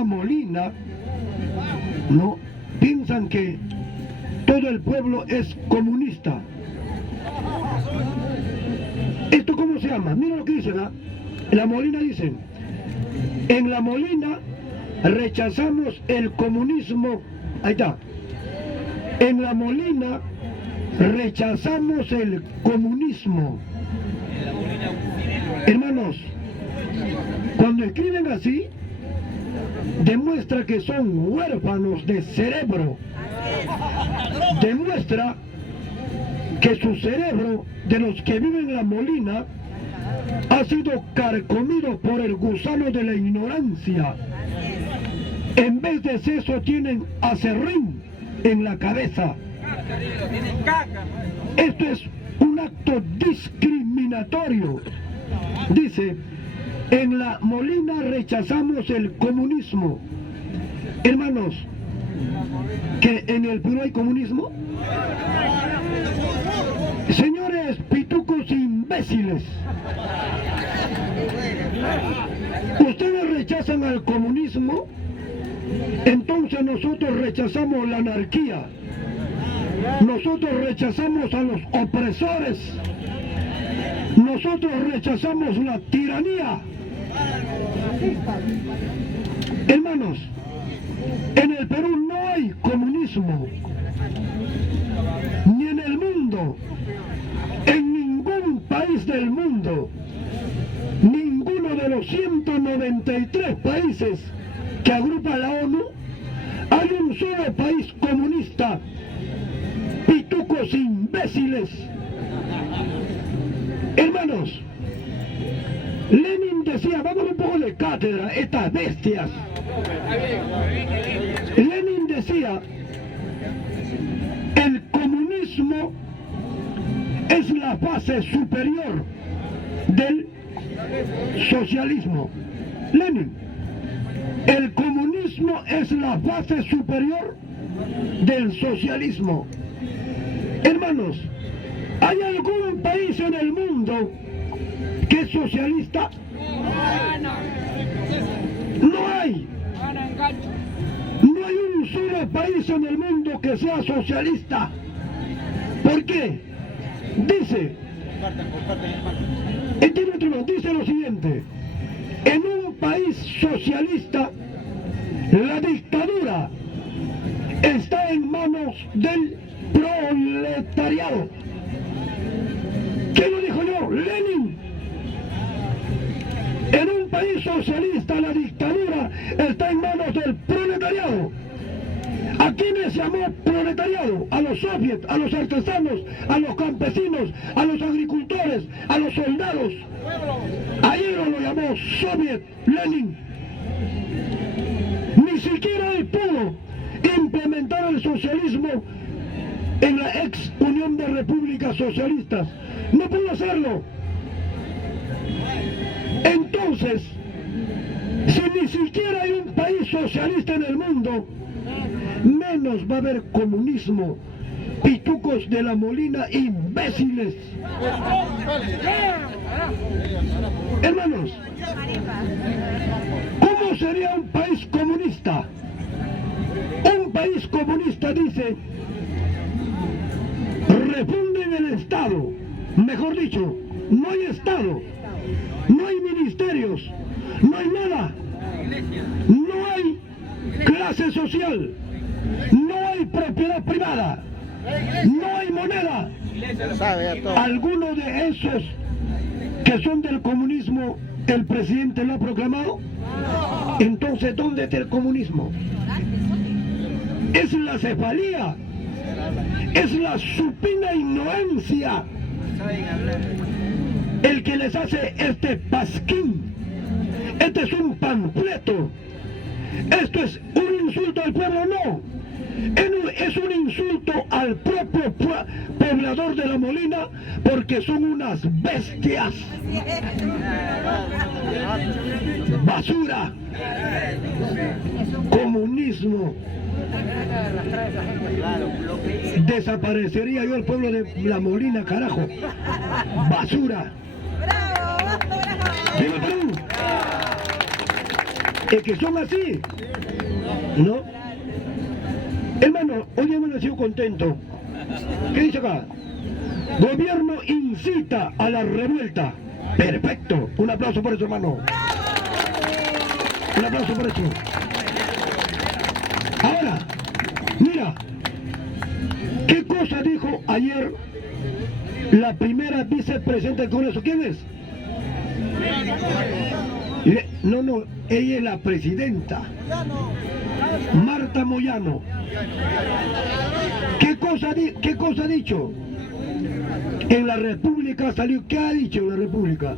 La Molina, no, piensan que todo el pueblo es comunista. ¿Esto cómo se llama? Mira lo que dicen, ¿ah? En La Molina dicen, en La Molina rechazamos el comunismo. Ahí está. En La Molina rechazamos el comunismo. Hermanos, cuando escriben así, demuestra que son huérfanos de cerebro. Demuestra que su cerebro, de los que viven en La Molina, ha sido carcomido por el gusano de la ignorancia. En vez de eso tienen aserrín en la cabeza. Esto es un acto discriminatorio. Dice, en La Molina rechazamos el comunismo. Hermanos, ¿que en el Perú hay comunismo? Señores pitucos imbéciles, ustedes rechazan al comunismo, entonces nosotros rechazamos la anarquía, nosotros rechazamos a los opresores, nosotros rechazamos la tiranía. Hermanos, en el Perú no hay comunismo, ni en el mundo, en ningún país del mundo, ninguno de los 193 países que agrupa la ONU, hay un solo país comunista. Pitucos imbéciles. Hermanos, Lenin decía, vamos un poco de cátedra, estas bestias. Lenin decía, el comunismo es la fase superior del socialismo. Lenin, el comunismo es la fase superior del socialismo. Hermanos, ¿hay algún país en el mundo que es socialista? No hay. No hay un solo país en el mundo que sea socialista. ¿Por qué? Dice, dice lo siguiente, en un país socialista, la dictadura está en manos del proletariado. ¿Quién lo dijo yo? Lenin. En un país socialista la dictadura está en manos del proletariado. ¿A quiénes llamó proletariado? A los soviets, a los artesanos, a los campesinos, a los agricultores, a los soldados. Ayer lo llamó soviet Lenin. Ni siquiera él pudo implementar el socialismo en la ex Unión de Repúblicas Socialistas. No pudo hacerlo. Entonces, si ni siquiera hay un país socialista en el mundo, menos va a haber comunismo. Pitucos de La Molina, imbéciles. Hermanos, ¿cómo sería un país comunista? Un país comunista dice, refunden el Estado. Mejor dicho, no hay Estado, no hay ministerios, no hay nada, no hay clase social, no hay propiedad privada, no hay moneda. ¿Alguno de esos que son del comunismo el presidente lo ha proclamado? Entonces, ¿dónde está el comunismo? Es la cefalía, es la supina ignorancia el que les hace este pasquín. Este es un panfleto. Esto es un insulto al pueblo, no. Es un insulto al propio poblador de La Molina, porque son unas bestias. Basura. Comunismo. Desaparecería yo el pueblo de La Molina, carajo. Basura. ¡Viva Perú! Es que son así, ¿no? Hermano, hoy hemos nacido contento. ¿Qué dice acá? Gobierno incita a la revuelta. Perfecto. Un aplauso por eso, hermano. Un aplauso por eso. Ahora, mira, ¿qué cosa dijo ayer la primera vicepresidenta del Congreso? ¿Quién es? No, ella es la presidenta. Marta Moyano. ¿Qué cosa ha dicho? En la República salió. ¿Qué ha dicho en la República?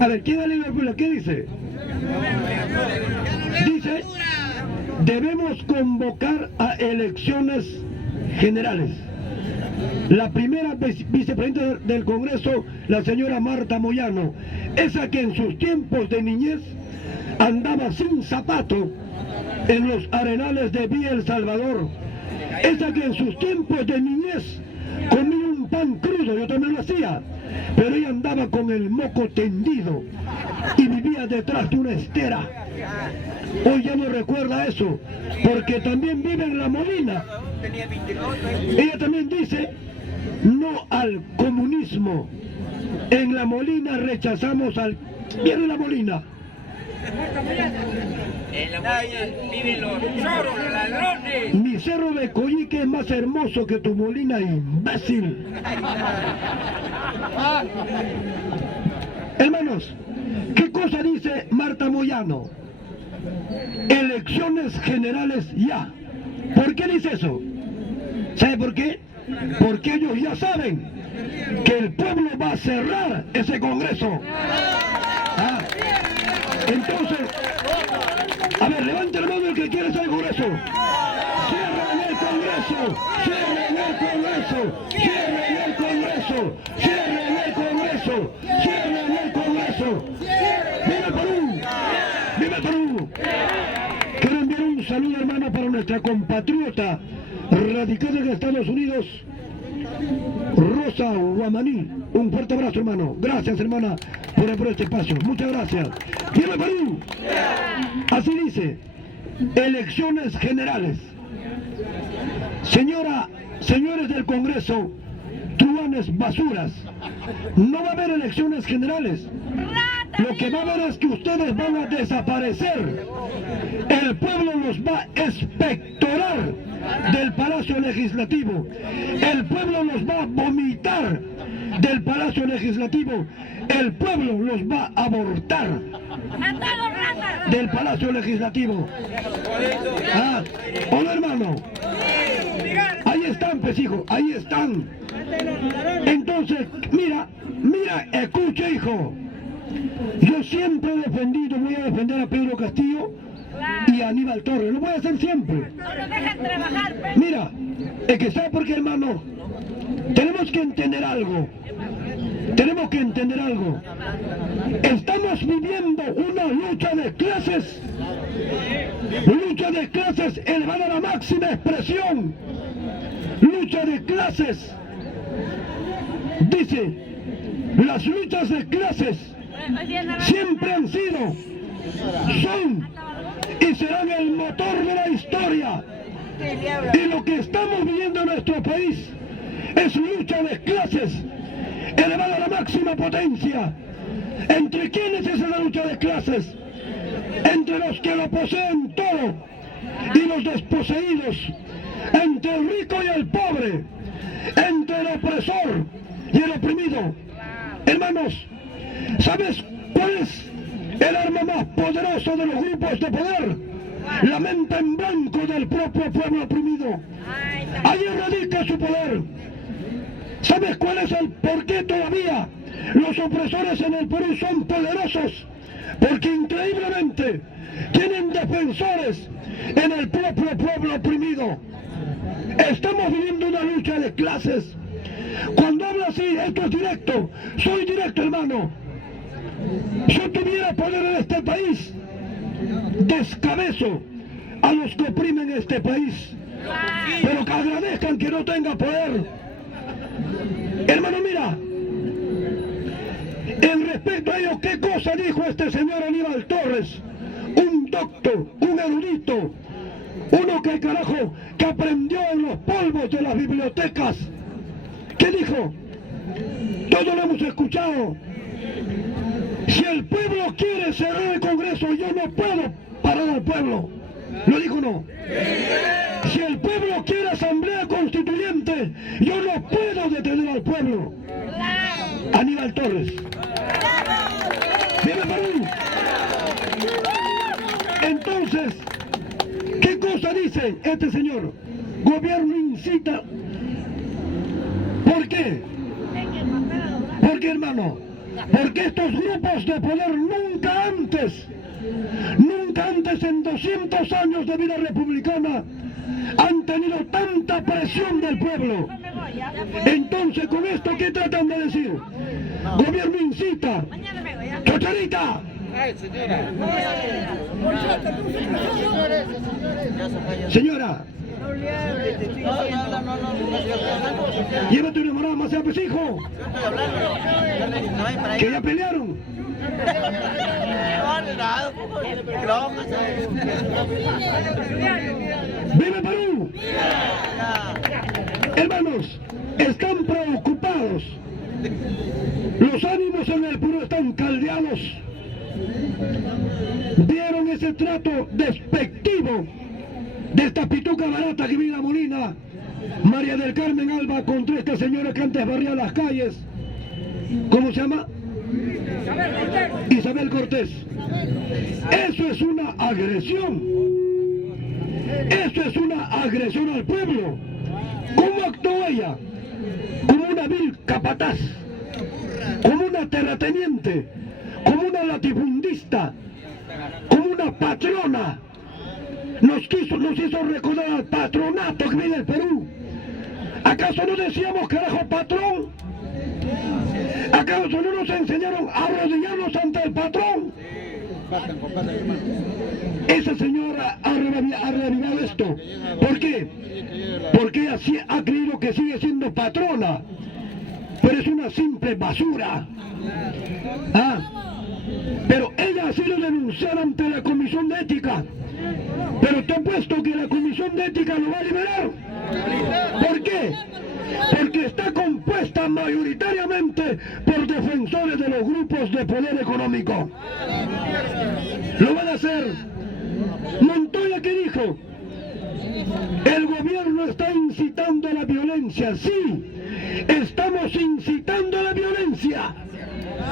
A ver, ¿quién ha leído la República? ¿Qué dice? Dice, debemos convocar a elecciones generales. La primera vicepresidenta del Congreso, la señora Marta Moyano, esa que en sus tiempos de niñez andaba sin zapato en los arenales de Villa El Salvador, esa que en sus tiempos de niñez comía un pan crudo, yo también lo hacía, pero ella andaba con el moco tendido y vivía detrás de una estera. Hoy ya no recuerda eso, porque también vive en La Molina. Ella también dice no al comunismo. En La Molina rechazamos al... ¿Viene La Molina? En La Molina viven los choros, los ladrones. Mi cerro de Coyique es más hermoso que tu Molina, imbécil. Hermanos, ¿qué cosa dice Marta Moyano? Elecciones generales ya. ¿Por qué dice eso? ¿Sabe por qué? Porque ellos ya saben que el pueblo va a cerrar ese Congreso. Entonces, a ver, levante la mano el que quiere ser el Congreso. ¡Cierren el Congreso! ¡Cierren el Congreso! ¡Cierren el Congreso! ¡Cierren el Congreso! ¡Cierren el Congreso! ¡Viva el Perú! ¡Viva el Perú! Quiero enviar un saludo, hermano, para nuestra compatriota radicada en Estados Unidos, Rosa Guamaní. Un fuerte abrazo, hermano. Gracias, hermana, por este espacio. Muchas gracias. ¡Viva el Perú! Así dice, elecciones generales. Señores del Congreso, truanes, basuras, no va a haber elecciones generales. Lo que va a haber es que ustedes van a desaparecer. El pueblo los va a expectorar del Palacio Legislativo. El pueblo los va a vomitar del Palacio Legislativo. El pueblo los va a abortar del Palacio Legislativo. Hola, hermano. Ahí están, pues, hijo, ahí están. Entonces, mira, escucha, hijo. Yo siempre he defendido, voy a defender a Pedro Castillo y a Aníbal Torres, lo voy a hacer siempre. Mira, es que ¿sabe por qué, hermano? Tenemos que entender algo. Estamos viviendo una lucha de clases elevada a la máxima expresión. Lucha de clases. Dice, las luchas de clases siempre han sido, son y serán el motor de la historia. Y lo que estamos viviendo en nuestro país es lucha de clases elevada a la máxima potencia. ¿Entre quiénes es esa lucha de clases? Entre los que lo poseen todo y los desposeídos, entre el rico y el pobre, entre el opresor y el oprimido. Hermanos, ¿sabes cuál es el arma más poderosa de los grupos de poder? La mente en blanco del propio pueblo oprimido. Ahí radica su poder. ¿Sabes cuál es el por qué todavía los opresores en el Perú son poderosos? Porque increíblemente tienen defensores en el propio pueblo oprimido. Estamos viviendo una lucha de clases. Cuando hablo así, esto es directo. Soy directo, hermano. Si yo tuviera poder en este país, descabezo a los que oprimen este país. Pero que agradezcan que no tenga poder. Hermano, mira, en respecto a ello, ¿qué cosa dijo este señor Aníbal Torres un doctor, un erudito, uno que carajo, que aprendió en los polvos de las bibliotecas. ¿Qué dijo? Todos lo hemos escuchado. Si el pueblo quiere cerrar el Congreso, yo no puedo parar al pueblo. ¿Lo dijo o no? Si el pueblo quiere asamblea constituyente, yo no puedo detener al pueblo. Aníbal Torres. ¡Viva Perú! Entonces, ¿qué cosa dice este señor? Gobierno incita. ¿Por qué? ¿Por qué, hermano? Porque estos grupos de poder nunca antes en 200 años de vida republicana han tenido tanta presión del pueblo. Entonces, con esto, ¿qué tratan de decir? Gobierno incita. ¡Chocharita! Señora, llévate una morada más a hijo. Que ya pelearon. ¡Viva Perú! Hermanos, están preocupados. Los ánimos en el Perú están caldeados. Vieron ese trato despectivo de esta pituca barata que vive la Molina, María del Carmen Alba, contra esta señora que antes barría las calles. ¿Cómo se llama? Isabel Cortés. Eso es una agresión. Eso es una agresión al pueblo. ¿Cómo actuó ella? Como una vil capataz, como una terrateniente, como una latifundista, como una patrona. Nos hizo recordar al patronato que vive el Perú. ¿Acaso no decíamos, carajo, patrón? ¿Acaso no nos enseñaron a arrodillarnos ante el patrón? Esa señora ha revivado esto. ¿Por qué? Porque ella sí ha creído que sigue siendo patrona, pero es una simple basura. Pero ella ha sido denunciada ante la Comisión de Ética. Pero te apuesto que la Comisión de Ética lo va a liberar. ¿Por qué? Porque está compuesta mayoritariamente por defensores de los grupos de poder económico. Lo van a hacer. Montoya, ¿qué dijo? El gobierno está incitando a la violencia. Sí, estamos incitando a la violencia.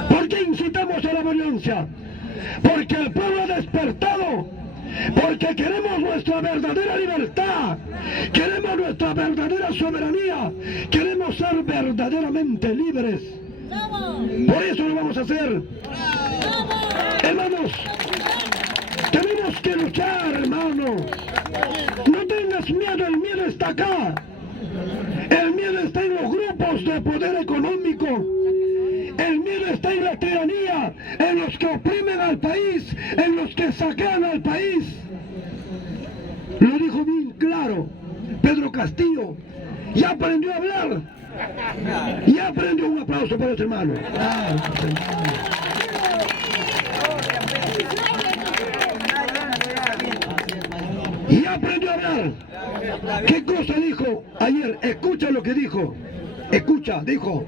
¿Por qué incitamos a la violencia? Porque el pueblo ha despertado. Porque queremos nuestra verdadera libertad, queremos nuestra verdadera soberanía, queremos ser verdaderamente libres. Por eso lo vamos a hacer. Hermanos, tenemos que luchar, hermano. No tengas miedo, el miedo está acá. El miedo está en los grupos de poder económico. El miedo está en la tiranía, en los que oprimen al país, en los que saquean al país. Lo dijo bien claro Pedro Castillo. Ya aprendió a hablar. Ya aprendió. Un aplauso para este hermano. Ya aprendió a hablar. ¿Qué cosa dijo ayer? Escucha lo que dijo. Escucha, dijo: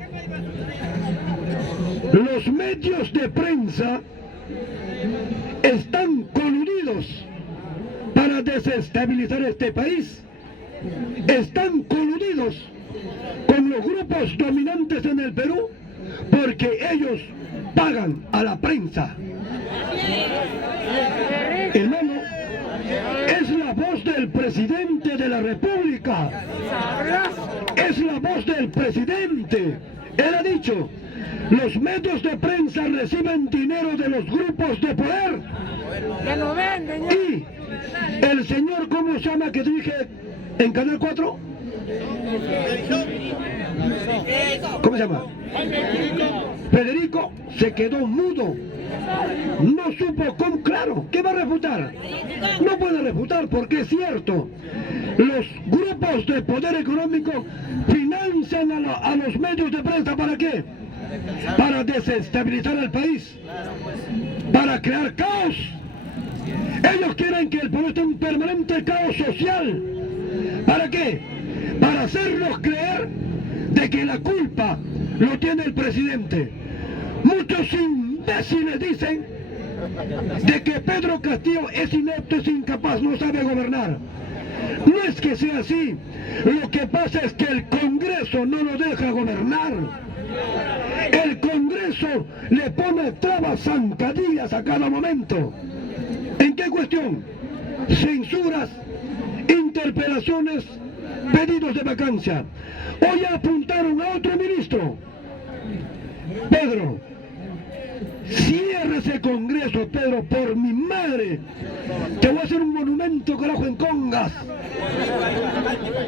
los medios de prensa están coludidos para desestabilizar este país. Están coludidos con los grupos dominantes en el Perú porque ellos pagan a la prensa. Hermano, es la voz del presidente de la República. Es la voz del presidente. Él ha dicho: los medios de prensa reciben dinero de los grupos de poder. Y el señor, ¿cómo se llama, que dirige en Canal 4? ¿Cómo se llama? Federico se quedó mudo. No supo cómo. Claro, ¿qué va a refutar? No puede refutar porque es cierto. Los grupos de poder económico financian a los medios de prensa. ¿Para qué? Para desestabilizar el país, para crear caos, Ellos quieren que el Perú esté en un permanente caos social. ¿Para qué? Para hacernos creer de que la culpa lo tiene el presidente. Muchos imbéciles dicen de que Pedro Castillo es inepto, es incapaz, no sabe gobernar. No es que sea así, lo que pasa es que el Congreso no lo deja gobernar. El Congreso le pone trabas, zancadillas a cada momento. ¿En qué cuestión? Censuras, interpelaciones, pedidos de vacancia. Hoy apuntaron a otro ministro. Pedro, cierra ese Congreso, Pedro, por mi madre. Te voy a hacer un monumento, carajo, en Congas.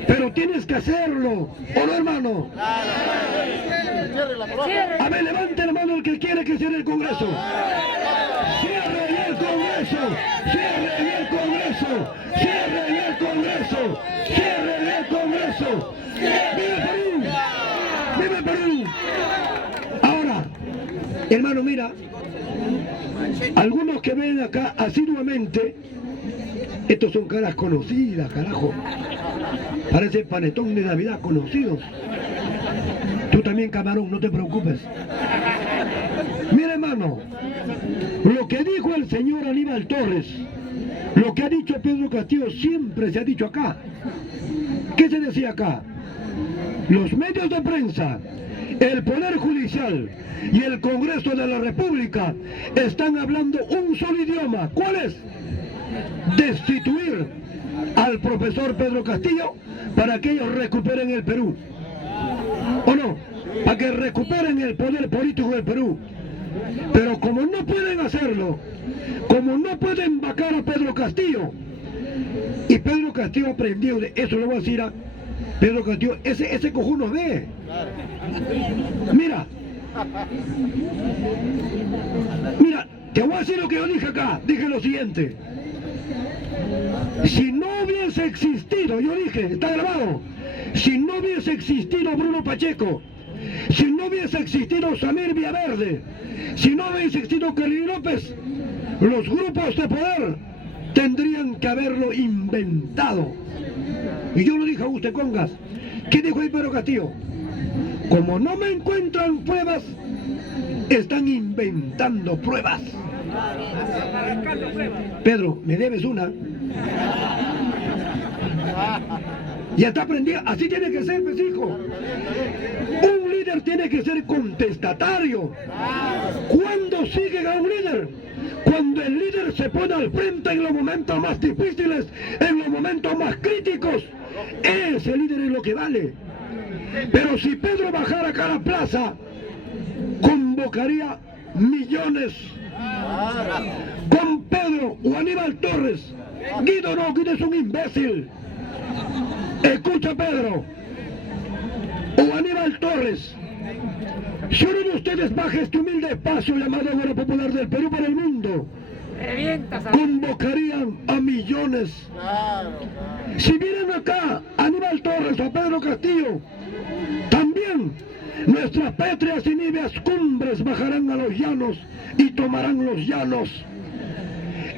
Pero tienes que hacerlo, ¿o no, hermano? A ver, levante la mano el que quiere que cierre el Congreso. Cierre el Congreso, cierre el Congreso, cierre el Congreso, cierre el Congreso. ¡Viva Perú! ¡Viva Perú! Ahora, hermano, mira, algunos que ven acá asiduamente, estos son caras conocidas, carajo. Parece panetón de Navidad conocidos. Tú también, camarón, no te preocupes. Mira, hermano, lo que dijo el señor Aníbal Torres, lo que ha dicho Pedro Castillo, siempre se ha dicho acá. ¿Qué se decía acá? Los medios de prensa, el Poder Judicial y el Congreso de la República están hablando un solo idioma. ¿Cuál es? Destituir al profesor Pedro Castillo para que ellos recuperen el Perú. ¿O no? Para que recuperen el poder político del Perú. Pero como no pueden hacerlo, como no pueden vacar a Pedro Castillo, y Pedro Castillo aprendió de eso, le voy a decir a Pedro Castillo, ese cojuno ve. Mira, te voy a decir lo que yo dije acá. Dije lo siguiente: si no hubiese existido, yo dije, está grabado, si no hubiese existido Bruno Pacheco, si no hubiese existido Samir Villaverde, si no hubiese existido Kelly López, los grupos de poder tendrían que haberlo inventado. Y yo lo dije a usted, Congas. ¿Qué dijo ahí Pedro Castillo? Como no me encuentran pruebas, están inventando pruebas. Pedro, ¿me debes una? Ya está aprendido, así tiene que ser, pues, hijo. Un líder tiene que ser contestatario. ¿Cuándo siguen a un líder? Cuando el líder se pone al frente en los momentos más difíciles, en los momentos más críticos. Ese líder es lo que vale. Pero si Pedro bajara acá a la plaza, convocaría millones. Con Pedro o Aníbal Torres. Guido no, Guido es un imbécil. Escucha, Pedro o Aníbal Torres, si uno de ustedes baja este humilde espacio llamado Aguera Popular del Perú para el mundo, convocarían a millones. Si vienen acá Aníbal Torres o Pedro Castillo, también nuestras pétreas y níveas cumbres bajarán a los llanos y tomarán los llanos.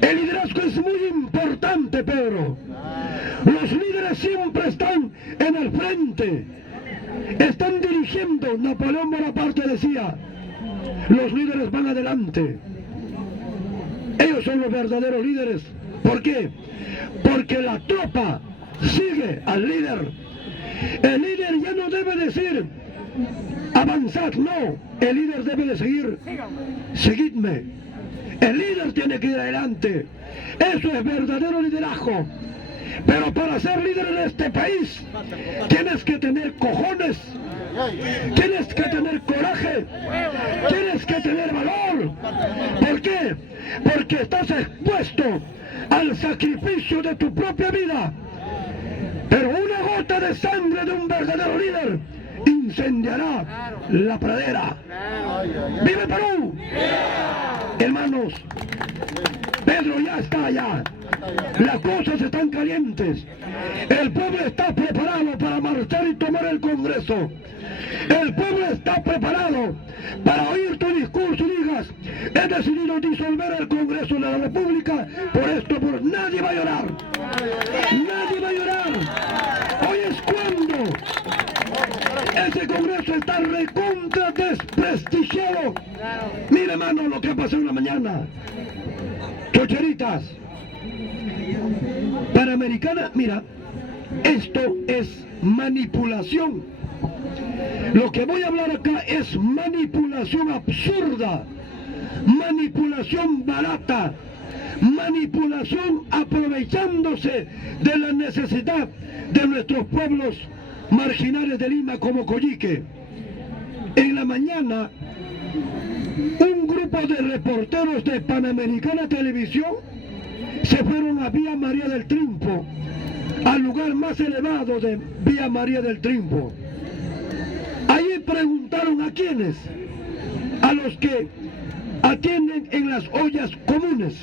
El liderazgo es muy importante, Pedro. Los líderes siempre están en el frente. Están dirigiendo. Napoleón Bonaparte decía, los líderes van adelante. Ellos son los verdaderos líderes. ¿Por qué? Porque la tropa sigue al líder. El líder ya no debe decir avanzad, no. El líder debe de seguir. Seguidme. El líder tiene que ir adelante. Eso es verdadero liderazgo. Pero para ser líder en este país, tienes que tener cojones, tienes que tener coraje, tienes que tener valor. ¿Por qué? Porque estás expuesto al sacrificio de tu propia vida. Pero una gota de sangre de un verdadero líder incendiará la pradera. ¡Vive Perú! Hermanos, Pedro ya está allá. Las cosas están calientes. El pueblo está preparado para marchar y tomar el Congreso. El pueblo está preparado para oír tu discurso y diga, Chocheritas, he decidido disolver el Congreso de la República. Por nadie va a llorar. Nadie va a llorar. Hoy es cuando ese Congreso está recontra desprestigiado. Mire, hermano, lo que ha pasado en la mañana. Chocheritas, Panamericana, mira, esto es manipulación. Lo que voy a hablar acá es manipulación absurda, manipulación barata, manipulación aprovechándose de la necesidad de nuestros pueblos marginales de Lima como Coyique. En la mañana, un grupo de reporteros de Panamericana Televisión se fueron a Vía María del Triunfo, al lugar más elevado de Vía María del Triunfo. Ahí preguntaron a quiénes, a los que atienden en las ollas comunes.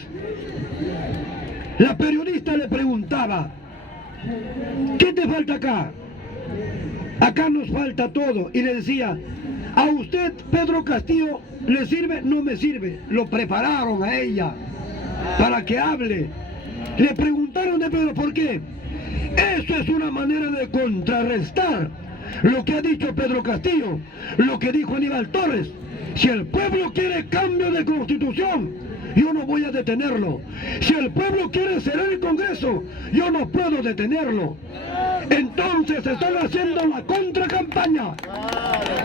La periodista le preguntaba, ¿qué te falta acá? Acá nos falta todo. Y le decía, ¿a usted, Pedro Castillo, le sirve? No me sirve. Lo prepararon a ella para que hable. Le preguntaron de Pedro, ¿por qué? Eso es una manera de contrarrestar lo que ha dicho Pedro Castillo, lo que dijo Aníbal Torres. Si el pueblo quiere cambio de constitución, yo no voy a detenerlo. Si el pueblo quiere cerrar el Congreso, yo no puedo detenerlo. Entonces están haciendo la contracampaña.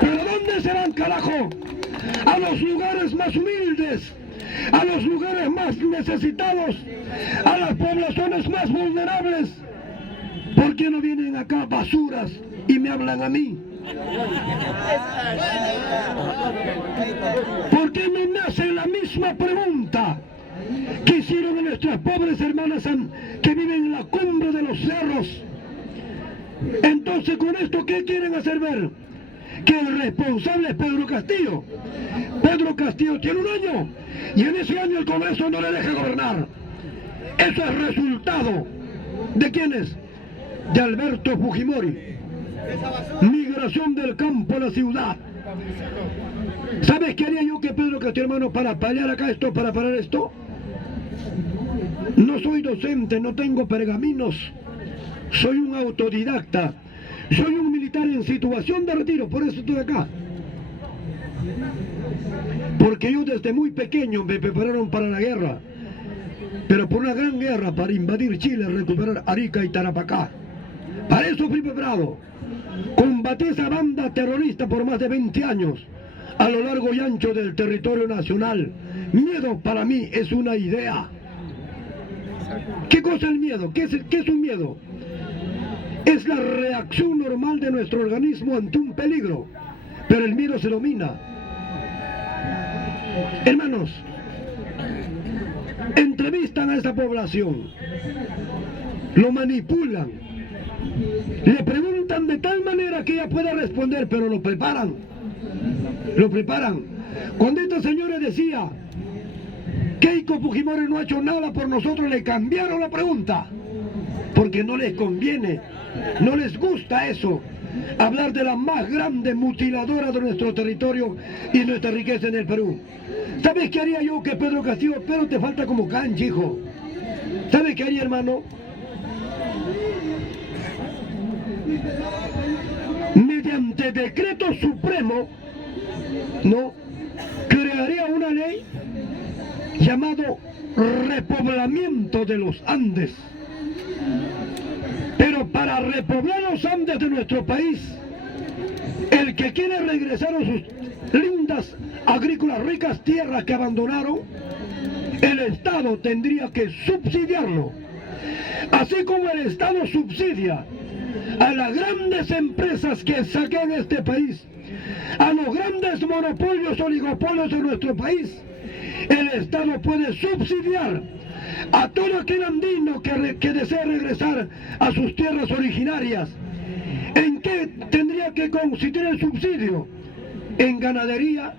¿Pero dónde se van, carajo? A los lugares más humildes, a los lugares más necesitados, a las poblaciones más vulnerables. ¿Por qué no vienen acá basuras y me hablan a mí? ¿Por qué no me hacen la misma pregunta que hicieron a nuestras pobres hermanas que viven en la cumbre de los cerros? Entonces, con esto, ¿qué quieren hacer ver? Que el responsable es Pedro Castillo. Pedro Castillo tiene un año y en ese año el Congreso no le deja gobernar. Eso es resultado ¿de quiénes? De Alberto Fujimori. Migración del campo a la ciudad. ¿Sabes qué haría yo que Pedro Castillo, hermano, para paliar acá esto, para parar esto? No soy docente, no tengo pergaminos, soy un autodidacta, soy un militar en situación de retiro, por eso estoy acá. Porque yo desde muy pequeño me prepararon para la guerra, pero por una gran guerra para invadir Chile, recuperar Arica y Tarapacá. Para eso fui preparado. Combatí esa banda terrorista por más de 20 años, a lo largo y ancho del territorio nacional. Miedo para mí es una idea. ¿Qué cosa es el miedo? ¿Qué es un miedo? Es la reacción normal de nuestro organismo ante un peligro, pero el miedo se domina. Hermanos, entrevistan a esa población, lo manipulan, le preguntan de tal manera que ella pueda responder, pero lo preparan. Cuando esta señora decía Keiko Fujimori no ha hecho nada por nosotros, le cambiaron la pregunta, porque no les conviene, no les gusta eso, hablar de la más grande mutiladora de nuestro territorio y nuestra riqueza en el Perú. ¿Sabes qué haría yo que Pedro Castillo? Pero te falta como cancha, hijo. ¿Sabes qué haría, hermano? Mediante decreto supremo, ¿no?, crearía una ley llamado repoblamiento de los Andes. Pero para repoblar los Andes de nuestro país, el que quiere regresar a sus lindas, agrícolas, ricas tierras que abandonaron, el Estado tendría que subsidiarlo. Así como el Estado subsidia a las grandes empresas que saquean este país, a los grandes monopolios, oligopolios de nuestro país, el Estado puede subsidiar a todo aquel andino que desea regresar a sus tierras originarias. ¿En qué tendría que consistir el subsidio? En ganadería,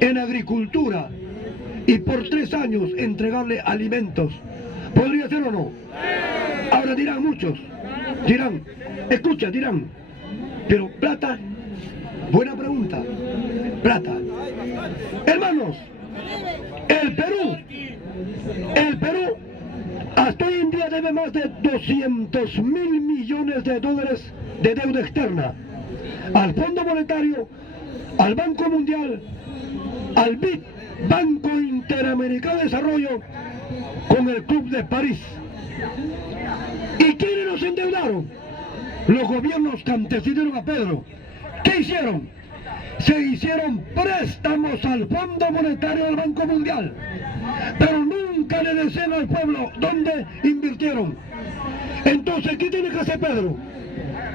en agricultura, y por 3 años entregarle alimentos. ¿Podría ser o no? Ahora dirán muchos, dirán, pero plata, buena pregunta, plata. Hermanos, El Perú hasta hoy en día debe más de 200.000 millones de dólares de deuda externa al Fondo Monetario, al Banco Mundial, al BID, Banco Interamericano de Desarrollo, con el Club de París. ¿Y quiénes nos endeudaron? Los gobiernos que antecedieron a Pedro. ¿Qué hicieron? Se hicieron préstamos al Fondo Monetario del Banco Mundial, pero nunca le decían al pueblo dónde invirtieron. Entonces, ¿qué tiene que hacer Pedro?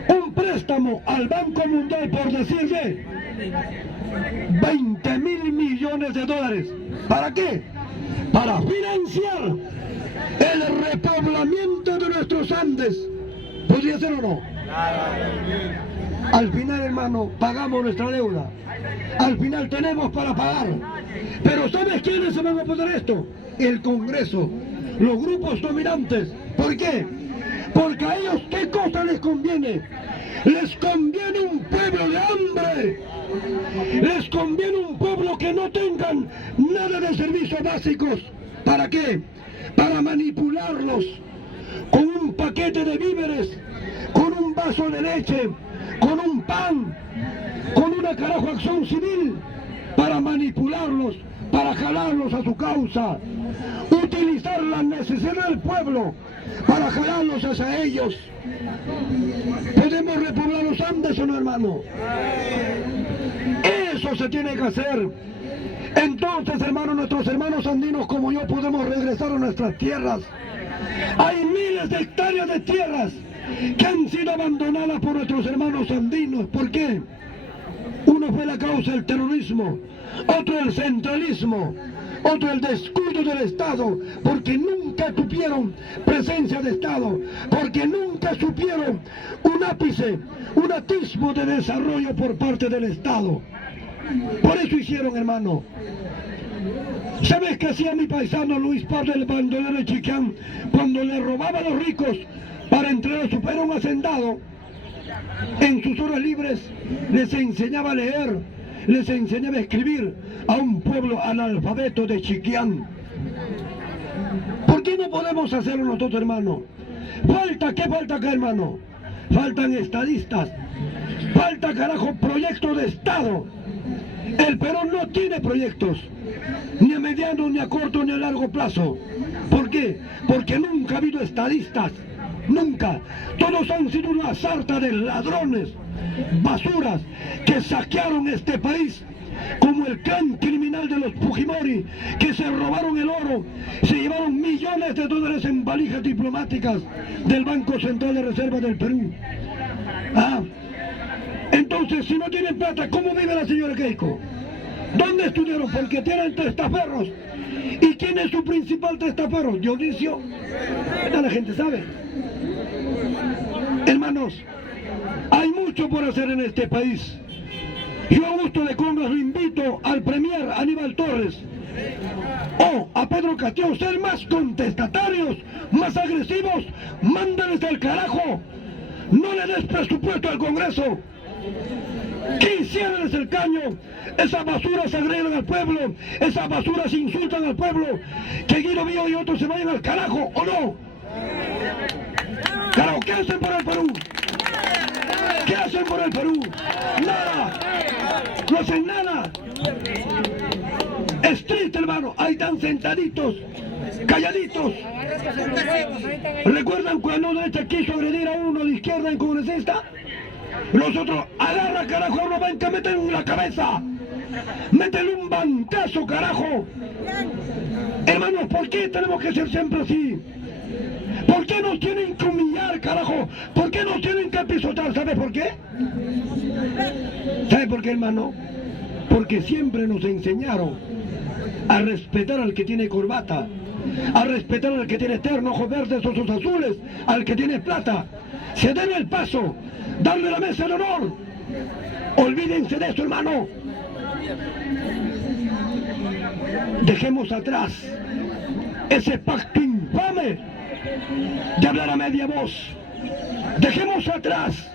Un préstamo al Banco Mundial, por decirle, 20.000 millones de dólares. ¿Para qué? Para financiar el repoblamiento de nuestros Andes. ¿Podría ser o no? Al final, hermano, pagamos nuestra deuda. Al final tenemos para pagar. Pero ¿sabes quiénes se van a poner esto? El Congreso, los grupos dominantes. ¿Por qué? Porque a ellos, ¿qué cosa les conviene? Les conviene un pueblo de hambre. Les conviene un pueblo que no tengan nada de servicios básicos. ¿Para qué? Para manipularlos con un paquete de víveres, con un vaso de leche, con un pan, con una carajo acción civil, para manipularlos, para jalarlos a su causa, utilizar la necesidad del pueblo para jalarlos hacia ellos. ¿Podemos repoblar los Andes o no, hermano? Eso se tiene que hacer. Entonces, hermano, nuestros hermanos andinos como yo podemos regresar a nuestras tierras. Hay miles de hectáreas de tierras que han sido abandonadas por nuestros hermanos andinos. ¿Por qué? Uno fue la causa del terrorismo, otro el centralismo, otro el descuido del Estado, porque nunca tuvieron presencia de Estado, porque nunca supieron un ápice, un atisbo de desarrollo por parte del Estado. Por eso hicieron, hermano. ¿Sabes qué hacía mi paisano Luis Pablo el bandolero de Chiquián cuando le robaba a los ricos para entrar a su era un hacendado? En sus horas libres les enseñaba a leer, les enseñaba a escribir a un pueblo analfabeto de Chiquián. ¿Por qué no podemos hacerlo nosotros, hermano? ¿Qué falta acá, hermano? Faltan estadistas, falta, carajo, proyectos de Estado. El Perú no tiene proyectos, ni a mediano, ni a corto, ni a largo plazo. ¿Por qué? Porque nunca ha habido estadistas, nunca. Todos han sido una sarta de ladrones, basuras, que saquearon este país, como el clan criminal de los Fujimori, que se robaron el oro, se llevaron millones de dólares en valijas diplomáticas del Banco Central de Reserva del Perú. Entonces, si no tienen plata, ¿cómo vive la señora Keiko? ¿Dónde estudiaron? Porque tienen testaferros. ¿Y quién es su principal testaferro? Dionisio. Ya la gente sabe. Hermanos, hay mucho por hacer en este país. Yo, Augusto de Congas, lo invito al premier Aníbal Torres o a Pedro Castillo, ser más contestatarios, más agresivos, mándales al carajo. No le des presupuesto al Congreso. Quisiérales el caño. Esas basuras agregan al pueblo, esas basuras insultan al pueblo. Que Guido Mío y otros se vayan al carajo, ¿o no? Carajo, ¿qué hacen por el Perú? ¿Qué hacen por el Perú? Nada. No hacen nada. Es triste, hermano. Ahí están sentaditos, calladitos. ¿Recuerdan cuando la derecha quiso agredir a uno de izquierda en congresista? Nosotros, agarra, carajo, uno banca, métele en la cabeza. Métele un bancazo, carajo. Hermanos, ¿por qué tenemos que ser siempre así? ¿Por qué nos tienen que humillar, carajo? ¿Por qué nos tienen que pisotear? ¿Sabe por qué? ¿Sabe por qué, hermano? Porque siempre nos enseñaron a respetar al que tiene corbata, a respetar al que tiene terno, ojos verdes, ojos azules, al que tiene plata. Se den el paso, darle la mesa de honor. Olvídense de eso, hermano. Dejemos atrás ese pacto infame de hablar a media voz. Dejemos atrás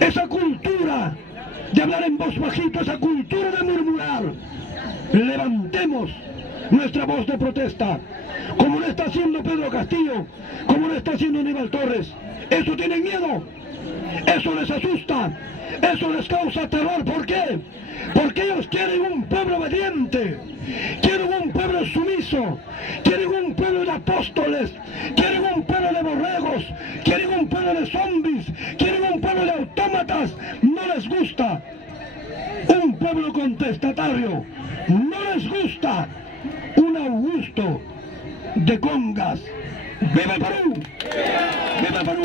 esa cultura de hablar en voz bajito, esa cultura de murmurar. levantemos nuestra voz de protesta, como lo está haciendo Pedro Castillo, como lo está haciendo Aníbal Torres. Eso tienen miedo, eso les asusta, eso les causa terror. ¿Por qué? Porque ellos quieren un pueblo obediente, quieren un pueblo sumiso, quieren un pueblo de apóstoles, quieren un pueblo de borregos, quieren un pueblo de zombies, quieren un pueblo de autómatas. No les gusta un pueblo contestatario, no les gusta un Augusto de congas. ¡Viva el Perú! ¡Viva el Perú!